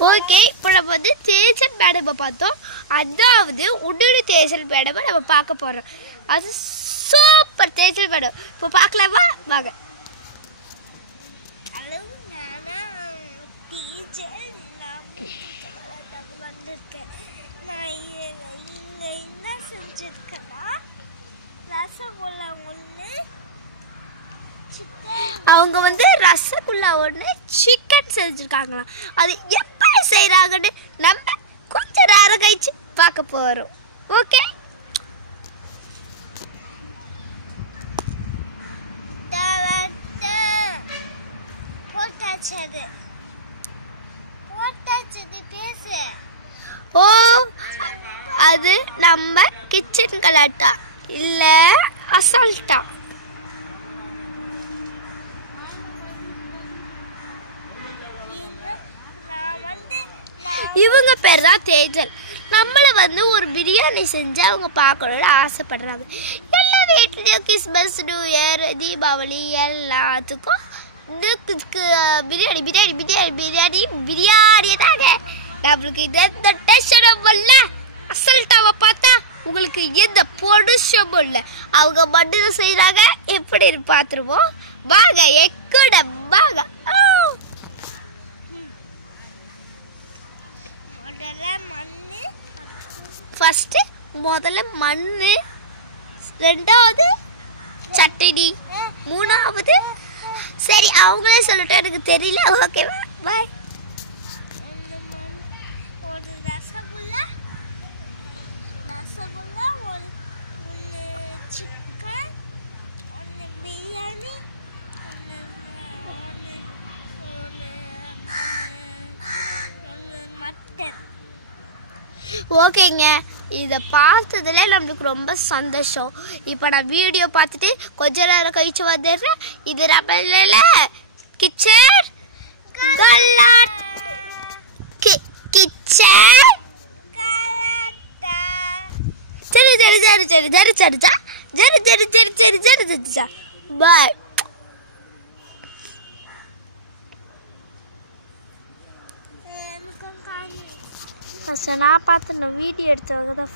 Okay, இப்போ நம்ம வந்து தேய்ச்சல் மேடமை பார்த்தோம். அதாவது உடனே தேய்ச்சல் மேடமை நம்ம பார்க்க போகிறோம். அது சூப்பர் தேய்ச்சல் மேடம். இப்போ பார்க்கலாமா? வாங்க. அவங்க வந்து ரசகுல்லா ஒன்று சிக்கன் செஞ்சுருக்காங்களாம். அது எப்படி செய்கிறாங்கன்னு நம்ம கொஞ்ச நேரம் கழிச்சு பார்க்க போகிறோம். ஓகே, ஓ அது நம்ம கிச்சன் கலாட்டா இல்லை அசால்ட்டா. இவங்க பேர் தான் தேஜல். நம்மளை வந்து ஒரு பிரியாணி செஞ்சு அவங்க பார்க்கணுன்னு ஆசைப்படுறாங்க. எல்லா வீட்லேயும் கிறிஸ்மஸ், நியூ இயர், தீபாவளி எல்லாத்துக்கும் பிரியாணி பிரியாணி பிரியாணி பிரியாணி பிரியாணியே தாங்க. நம்மளுக்கு எந்த டென்ஷனும் இல்லை. அசல்ட்டாவை பார்த்தா உங்களுக்கு எந்த பொடுஷமும் இல்லை. அவங்க மட்டும் செய்கிறாங்க. எப்படின்னு பார்த்துருவோம் வாங்க. எக்கூட வாங்க. ஃபர்ஸ்ட் முதல்ல மண், ரெண்டாவது சட்டினி, மூணாவது சரி அவங்களே சொல்லிட்டு எனக்கு தெரியல. ஓகேவா, பாய். ஓகேங்க, இதை பார்த்ததுல நம்மளுக்கு ரொம்ப சந்தோஷம். இப்போ நான் வீடியோ பார்த்துட்டு கொஞ்ச நேரம் கழிச்சு வந்துடுறேன். இது நம்மள கிச்சன் கிச்சன் சரி சரி சரி சரி சரி சரி சரி சரி சரி சரி சரி சரி சரி பாய். நான் பார்த்து நான் வீடியோ எடுத்தவங்க தான்